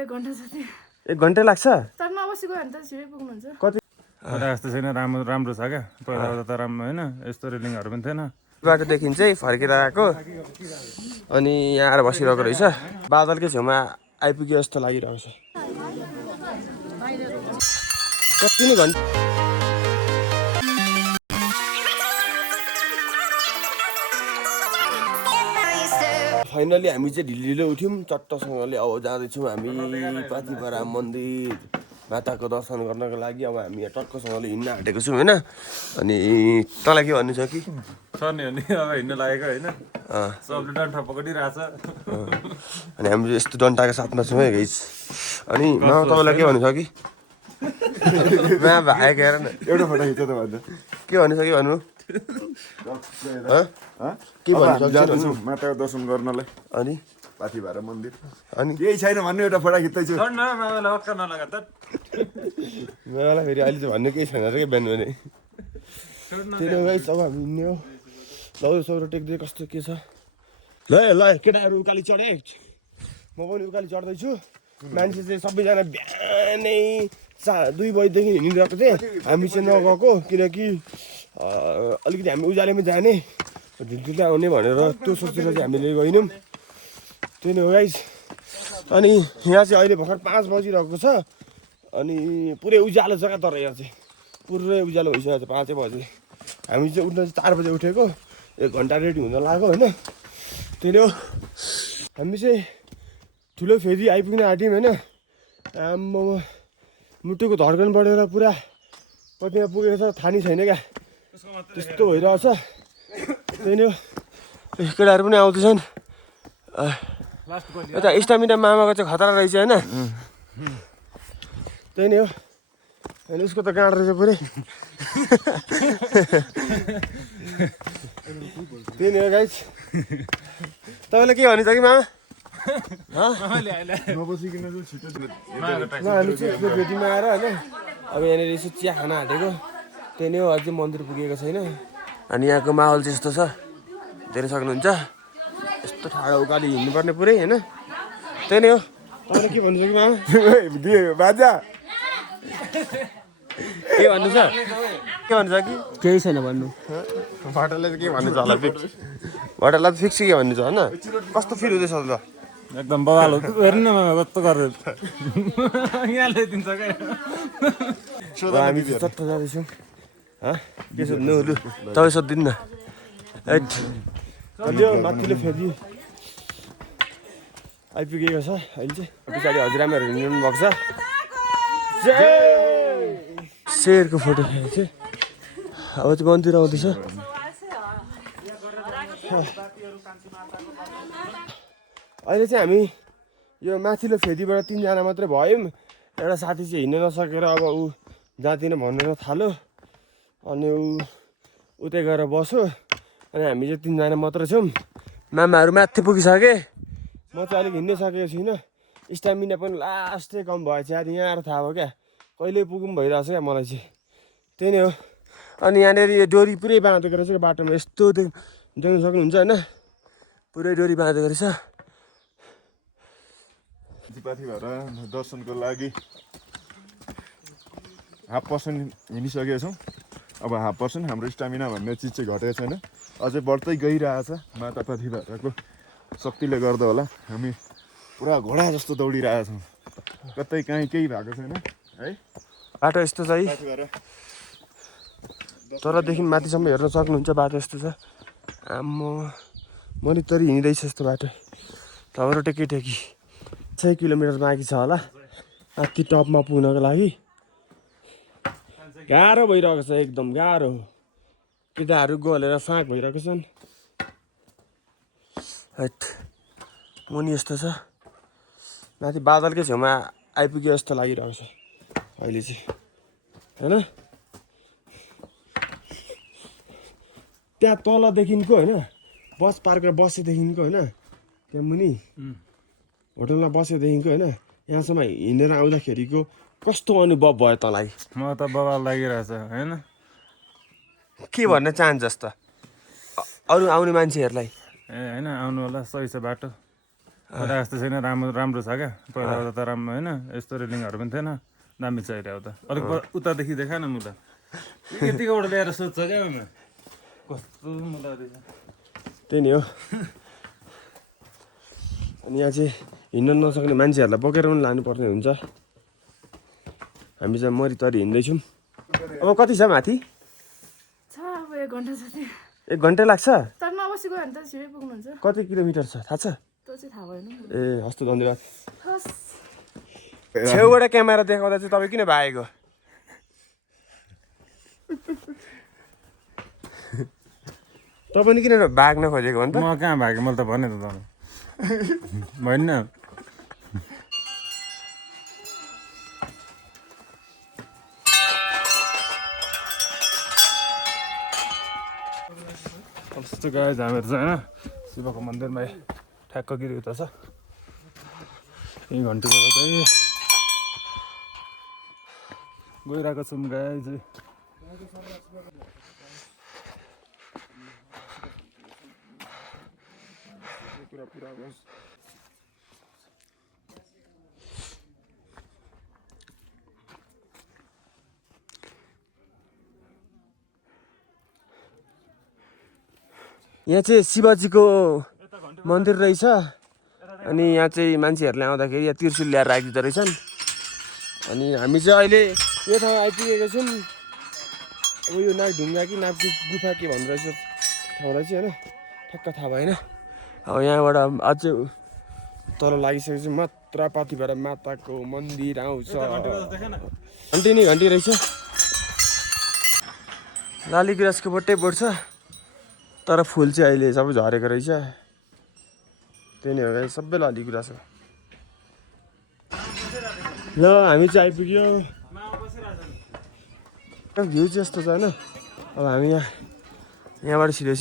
1 घण्टा जति 1 घण्टा लाग्छ तर नबसी गयो भने त छिटै पुग्नुहुन्छ कति एउटा जस्तो छैन राम्रो छ क्या पहिला त राम्रो होइन यस्तो रेलिङहरू पनि थिएन बाटोदेखि चाहिँ फर्केर आएको अनि यहाँ आएर बसिरहेको रहेछ बादलकै छेउमा आइपुग्यो जस्तो लागिरहेको छ कति नै घन्टा फाइनली हामी चाहिँ ढिलो उठ्यौँ चट्टसँगले अब जाँदैछौँ हामी पाथिभरा मन्दिर माताको दर्शन गर्नको लागि अब हामी यहाँ टक्कसँगले हिँड्न आँटेको छौँ होइन अनि तँलाई के भन्नु छ कि छ नि अनि अब हिँड्न लागेको होइन सबले डन्ठा पक्रिरहेछ अनि हामी यस्तो डन्टाको साथमा छौँ है गाइस अनि मामा तपाईँलाई के भन्नु छ कि मा भाएको हेर न एउटा फोटो खिच्छ त भन्दा के भन्नु छ कि भन्नु के भन्नु छ जाँदैछौँ माताको दर्शन गर्नलाई अनि पाथिभरा मन्दिर अनि केही छैन भन्नु एउटा फोटो खिच्दैछु मामालाई हक्का नलगा त मलाई फेरि अहिले चाहिँ भन्नु केही छैन र के बिहान भने त्यही हो गाइस अब हामी हिँड्ने हो लौ सौरो टेक्दै कस्तो के छ ल ल केटाहरू उकाली चढे म पनि उकाली चढ्दैछु मान्छे चाहिँ सबैजना बिहानै 2 बजीदेखि हिँडिरहेको थिएँ हामी चाहिँ नगएको किनकि अलिकति हामी उज्यालोमा जाने ढिलढिलो आउने भनेर त्यो सोचेर चाहिँ हामीले गएनौँ त्यही नै हो गाइस अनि यहाँ चाहिँ अहिले भर्खर 5 बजिरहेको छ अनि पुरै उज्यालो जग्गा तर यहाँ चाहिँ पुरै उज्यालो भइसकेको छ 5 बजे हामी चाहिँ उठ्न चाहिँ 4 बजे उठेको 1 घन्टा रेडी हुन लाग्यो होइन त्यही नै हो हामी चाहिँ ठुलो फेरि आइपुग्न आँट्यौँ होइन आम्मा मुटुको धड्कन बढेर पुरा कतिमा पुगेको छ थाहा नै छैन क्या त्यस्तो भइरहेछ त्यही नै हो केटाहरू पनि आउँदैछन् यता स्टामिना मामाको चाहिँ खतरा रहेछ होइन त्यही नै हो होइन उसको त गाँड रहेछ पुरै त्यही नै हो गाइस तपाईँले के भन्नु छ कि मामा नबसिकन चाहिँ छिटो हामी चाहिँ भेटीमा आएर होइन अब यहाँनिर यसो चिया खान आँटेको त्यही नै हो अझै मन्दिर पुगेको छैन अनि यहाँको माहौल चाहिँ यस्तो छ हेर्न सक्नुहुन्छ यस्तो ठाडो उकाली हिँड्नुपर्ने पुरै होइन त्यही नै हो तपाईँले के भन्नु छ कि मामा बाजा के भन्नु छ के भन्नु छ कि केही छैन भन्नु भटाले चाहिँ के भन्नु छ होला फिक्स भटालाई फिक्स के भन्नु छ होइन कस्तो फिल हुँदैछ ल एकदम बवाल हो हेर्नु न मामा कस्तो गरेर यहाँ ल्याइदिन्छ क्या हामी चाहिँ चट्ट जाँदैछौँ के सोध्नु लु तपाईँ सोधिदिनु न त्यो माथिलो फेरि आइपुगेको छ अहिले चाहिँ पछाडि हजुरआमाहरू हिँड्नु भएको छ शेरको फोटो खाएको चाहिँ अब चाहिँ मन्दिर आउँदैछ अहिले चाहिँ हामी यो माथिल्लो फेदीबाट 3 जना मात्रै भयौँ एउटा साथी चाहिँ हिँड्न नसकेर अब ऊ जाँदिनँ भनेर थाल्यो अनि ऊ उतै गएर बस्यो अनि हामी चाहिँ 3 जना मात्र छौँ मामाहरू माथि पुगिसके म चाहिँ अलिक हिँड्नै सकेको छुइनँ स्टामिना पनि लास्टै कम भएछ यार यहाँ आएर थाहा भयो क्या कहिले पुगौँ भइरहेको छ क्या मलाई चाहिँ त्यही नै हो अनि यहाँनिर यो डोरी पुरै बाँधेको रहेछ बाटोमा यस्तो देख्न सक्नुहुन्छ होइन पुरै डोरी बाँधेको रहेछ पाथिभरा दर्शनको लागि 1/2% हिँडिसकेका छौँ अब 1/2% हाम्रो स्टामिना भन्ने चिज चाहिँ घटेको छैन अझै बढ्दै गइरहेछ माता पाथिभराको शक्तिले गर्दा होला हामी पुरा घोडा जस्तो दौडिरहेछौँ कतै काहीँ केही भएको छैन है बाटो यस्तो छ है तलदेखि माथिसम्म हेर्न सक्नुहुन्छ बाटो यस्तो छ आम्मो मनितरी हिँड्दैछ यस्तो बाटो हाम्रो टेकी 6 किलोमिटर बाँकी छ होला माथि टपमा पुग्नको लागि गाह्रो भइरहेको छ एकदम गाह्रो केटाहरू गोलेर फाँक भइरहेको छन् हैट मुनि यस्तो छ माथि बादलकै छेउमा आइपुग्यो जस्तो लागिरहेको छ अहिले चाहिँ होइन त्यहाँ तलदेखिको होइन बस पार्कमा बसेदेखिको होइन त्यहाँ मुनि होटलमा बसेदेखिको होइन यहाँसम्म हिँडेर आउँदाखेरिको कस्तो अनुभव भयो तँलाई म त बवाल लागिरहेछ होइन के भन्न चाहन्छस् त अरू आउने मान्छेहरूलाई ए होइन आउनु होला सही छ बाटो पहिला जस्तो छैन, राम्रो छ क्या। पहिला त राम्रो होइन, यस्तो रेलिङहरू पनि थिएन, दामी छ अहिले। उता अलिक उतादेखि देखा न मुला यतिकोबाट ल्याएर सोध्छ क्या उनीहरू कस्तो मुला रहेछ। त्यही नि हो। अनि यहाँ चाहिँ हिँड्न नसक्ने मान्छेहरूलाई बोकेर पनि लानुपर्ने हुन्छ। हामी चाहिँ मरितरी हिँड्दैछौँ। अब कति छ माथि? छ अब 1 घन्टा जति। 1 घन्टा लाग्छ? तर नबसी गयो भने त छिटै पुग्नुहुन्छ। कति किलोमिटर छ थाहा छ? त्यो चाहिँ थाहा भएन। ए हस्तो धन्यवाद। हस्। छेउबाट क्यामेरा देखाउँदा चाहिँ तपाईँ किन भागेको? तपाईँ किन भाग्न खोजेको भन्त? म कहाँ भागेँ, मैले त भने त तपाईँ भएन। कस्तो गाई हामीहरू छ होइन, शिवको मन्दिरमा ठ्याक्क गिरी उता छ। यही घन्टीको चाहिँ गइरहेको छौँ गाई चाहिँ। यहाँ चाहिँ शिवजीको मन्दिर रहेछ। अनि यहाँ चाहिँ मान्छेहरूले आउँदाखेरि यहाँ त्रिशुल ल्याएर राखिदिँदो रहेछन्। अनि हामी चाहिँ अहिले यो ठाउँ आइपुगेको छौँ। अब यो नागढुङ्गा कि नागको गुफा के भन्दो रहेछ ठाउँ रहेछ होइन, ठ्याक्क थाहा भएन। अब यहाँबाट अझै तल लागिसकेपछि मात्र पाथिभरा माताको मन्दिर आउँछ। घन्टी नि घन्टी रहेछ। लाली गुराँसको बोटै बोट छ, तर फुल चाहिँ अहिले सबै झरेको रहेछ। त्यही नै हो गाई, सबै लाली गुराँस हो। ल हामी चाहिँ आइपुग्यो। भ्यू चाहिँ यस्तो छ होइन। अब हामी यहाँबाट सिधै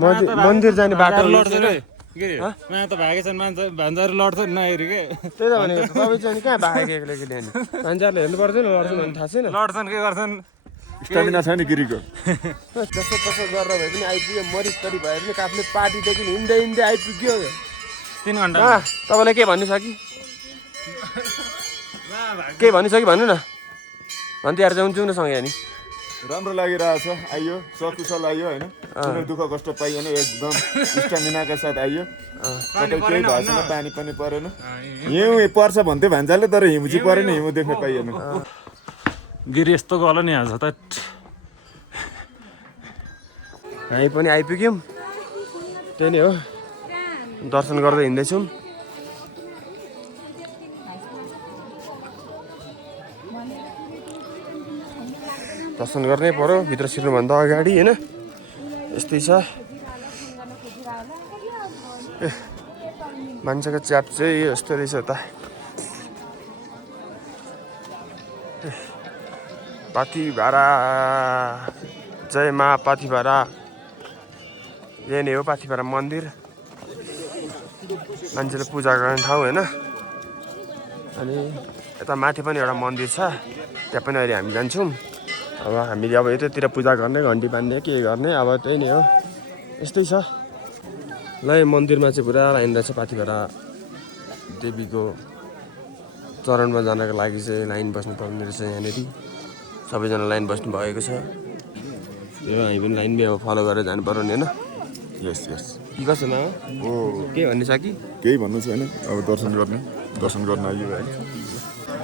मन्दिर जाने बाटो लड्छ रे यहाँ त भागेछन् मान्छे, भान्जाहरू लड्छन् नहेरी के। त्यही त भनेको तपाईँ चाहिँ अनि कहाँ भागेको एक्लै अनि मान्छेहरूले हेर्नु पर्दैन, लड्छन् भने थाहा छैन। लड्छन् के गर्छन्, स्टामिना छ नि गिरीको। जस्तो तस्तो गरेर भए पनि आइपुग्यो, मरितरी भए पनि काफले पार्टीदेखि हिँड्दै हिँड्दै आइपुग्यो। 3 घन्टा तपाईँलाई के भन्नु छ कि? केही भन्नु छ कि भन्नु न, भन्थ्याएर जाउँ न सँगै अनि। राम्रो लागिरहेछ, आइयो सकुशल आइयो होइन, कुनै दुःख कष्ट पाइएन, एकदम स्टामिनाका साथ आइयो। तपाईँ केही भएको छैन, पानी पनि परेन। हिउँ पर्छ भन्थ्यो भान्जाले, तर हिउँ चाहिँ परेन, हिउँ देख्न पाइएन। गिरी यस्तो गल नि आज त। हामी पनि आइपुग्यौँ, त्यही नै हो। दर्शन गर्दै हिँड्दैछौँ। दर्शन गर्नै पर्यो भित्र छिर्नुभन्दा अगाडि होइन, यस्तै छ। मान्छेको च्याप चाहिँ यस्तो रहेछ त। पाथिभरा जय मा पाथिभरा, यही नै हो पाथिभरा मन्दिर, मान्छेले पूजा गर्ने ठाउँ होइन। अनि यता माथि पनि एउटा मन्दिर छ, त्यहाँ पनि अहिले हामी जान्छौँ। अब हामीले अब यतातिर पूजा गर्ने, घन्टी बान्ने, के गर्ने, अब त्यही नै हो, यस्तै छ। ल यो मन्दिरमा चाहिँ पुरा लाइन रहेछ। पाथिभरा देवीको चरणमा जानको लागि चाहिँ लाइन बस्नु पर्ने रहेछ। यहाँनिर सबैजना लाइन बस्नु भएको छ। यो हामी पनि लाइनमै अब फलो गरेर जानु पर्यो नि होइन। यस यस। कि कसो न ओ के भन्नु छ कि? केही भन्नु छैन, अब दर्शन गर्न आइयो है।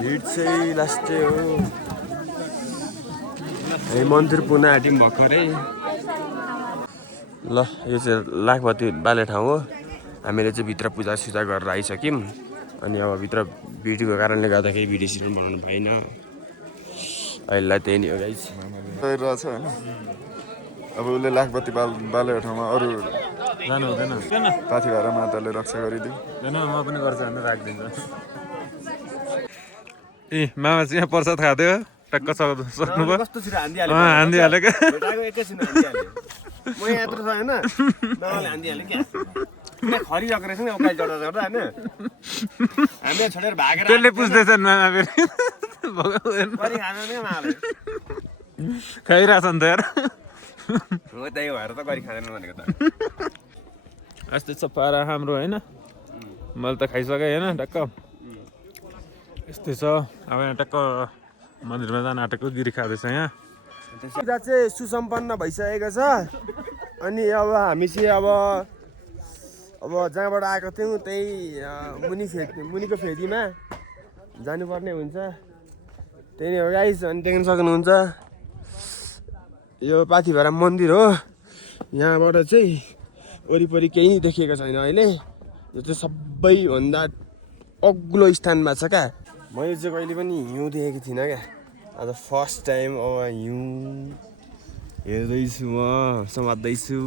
भिड चाहिँ लास्टै हो। हामी मन्दिर पुग्न आँट्यौँ भर्खरै। ल यो चाहिँ लाखपति बाले ठाउँ हो। हामीले चाहिँ भित्र पूजासुजा गरेर आइसक्यौँ। अनि अब भित्र भिडको कारणले गर्दाखेरि भिडियो सिडियो बनाउनु भएन। अहिले त्यही नै हो गाइस। रहेछ होइन, अब उसले लाखपति बालेको ठाउँमा अरू जानु हुँदैन, पाथिभरा माताले रक्षा गरिदिउँ। म पनि गर्छु भनेर राखिदिन्छ। ए मामा चाहिँ यहाँ प्रसाद खाँदै हो, टक्क सक्नुभयो। कस्तो छिटो हानिदिइहाल्यो, हानिदिइहाल्यो क्या। एकैछिन हानिदिइहाल्यो। म यहाँ यत्रो छ होइन, नवाले हानिदिइहाल्यो क्या। खरिरहेको रहेछ नि उकाइ चढ्दा चढ्दा होइन, हामीले छोडेर भागेर त्यसले पुज्दैछन् मामा फेरि। गरी खानु नै माले खाइरहेछन् त यार। हो त्यही भएर त गरी खाँदैन भनेको त। यस्तै छ पारा हाम्रो होइन। मैले त खाइसकेँ होइन टक्क यस्तै छ अब यहाँ टक्क मन्दिरमा जान आँटेको गिरी खाँदैछ यहाँ सुविधा चाहिँ सुसम्पन्न भइसकेको छ अनि अब हामी चाहिँ अब जहाँबाट आएको थियौँ त्यही मुनिको फेदीमा जानुपर्ने हुन्छ त्यही नै हो गाइस अनि देख्न सक्नुहुन्छ यो पाथिभरा मन्दिर हो यहाँबाट चाहिँ वरिपरि केही नै देखिएको छैन अहिले यो चाहिँ सबैभन्दा अग्लो स्थानमा छ क्या मैले चाहिँ कहिले पनि हिउँ देखेको थिइनँ क्या आज फर्स्ट टाइम अब हिउँ हेर्दैछु म समात्दैछु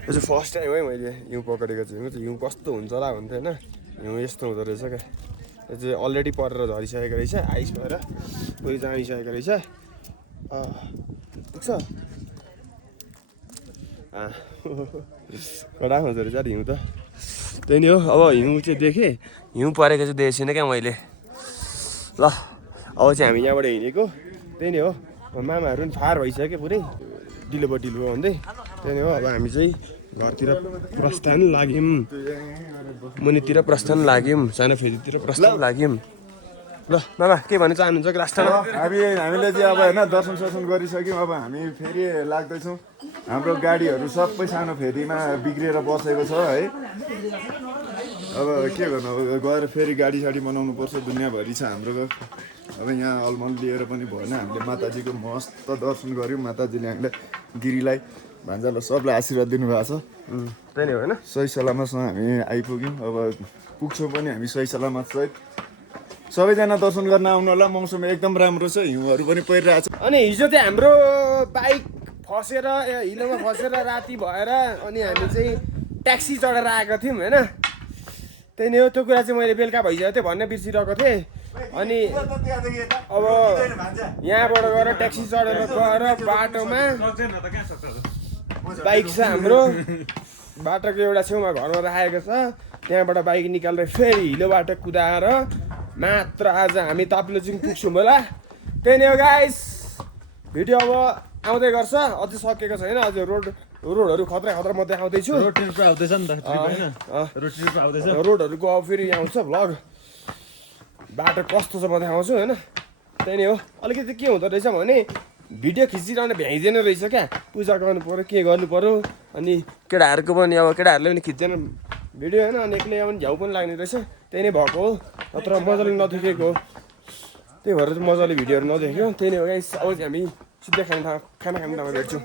यो चाहिँ फर्स्ट टाइम है मैले हिउँ पक्रेको चाहिँ हिउँ कस्तो हुन्छ होला भन्थेँ होइन हिउँ यस्तो हुँदो रहेछ क्या यो चाहिँ अलरेडी परेर झरिसकेको रहेछ आइस भएर पुरै जामिसकेको रहेछ पुग्छ कडा हुँदो रहेछ हिउँ त त्यही नै हो अब हिउँ चाहिँ देखेँ हिउँ परेको चाहिँ देखेको छुइनँ क्या मैले ल अब चाहिँ हामी यहाँबाट हिँडेको त्यही नै हो मामाहरू पनि फार भइसक्यो पुरै ढिलो भन्दै त्यही नै हो अब हामी चाहिँ घरतिर प्रस्थान लाग्यौँ मुनितिर प्रस्थान लाग्यौँ सानो फेदीतिर प्रस्थान लाग्यौँ ल मामा के भन्न चाहनुहुन्छ लास्टमा हामीले चाहिँ अब होइन दर्शन सर्शन गरिसक्यौँ अब हामी फेरि लाग्दैछौँ हाम्रो गाडीहरू सबै सानो फेदीमा बिग्रिएर बसेको छ है अब के गर्नु अब गएर फेरि गाडी साडी बनाउनु पर्छ दुनियाँभरि छ हाम्रो अब यहाँ अलमल लिएर पनि भएन हामीले माताजीको मस्त दर्शन गऱ्यौँ माताजीले हामीलाई गिरीलाई भान्जालाई सबलाई आशीर्वाद दिनुभएको छ त्यही नै हो होइन सही सलामतसँग हामी आइपुग्यौँ अब पुग्छौँ पनि हामी सही सलामत सहित सबैजना दर्शन गर्न आउनु होला मौसम एकदम राम्रो छ हिउँहरू पनि परिरहेको छ अनि हिजो चाहिँ हाम्रो बाइक फसेर हिलोमा फसेर राति भएर अनि हामी चाहिँ ट्याक्सी चढेर आएको थियौँ होइन त्यही नै हो त्यो कुरा चाहिँ मैले बेलुका भइसकेको थिएँ भन्न बिर्सिरहेको थिएँ अनि अब यहाँबाट गएर ट्याक्सी चढेर गएर बाटोमा बाइक छ हाम्रो बाटोको एउटा छेउमा घरमा राखेको छ त्यहाँबाट बाइक निकालेर फेरि हिलो बाटो कुदाएर मात्र आज हामी ताप्लेजुङ पुग्छौँ होला त्यही नै हो गाइस भिडियो अब आउँदै गर्छ अझै सकेको छैन अझै रोडहरू खतरा म देखाउँदैछु रोड ट्रिप आउँदैछ नि त रोड ट्रिप आउँदैछ रोडहरूको अब फेरि आउँछ भ्लग बाटो कस्तो छ म देखाउँछु होइन त्यही नै हो अलिकति के हुँदो रहेछ भने भिडियो खिचिरहन भ्याइँदैन रहेछ क्या पूजा गर्नु पऱ्यो के गर्नु पऱ्यो अनि केटाहरूको पनि अब केटाहरूले पनि खिच्दैन भिडियो होइन अनि एक्लै पनि झ्याउ पनि लाग्ने रहेछ त्यही नै भएको हो नत्र मजाले नदेखेको हो त्यही भएर चाहिँ मजाले भिडियोहरू नदेख्यो त्यही नै हो गाइस अब चाहिँ हामी सिधै खाना खाने ठाउँमा भेट्छौँ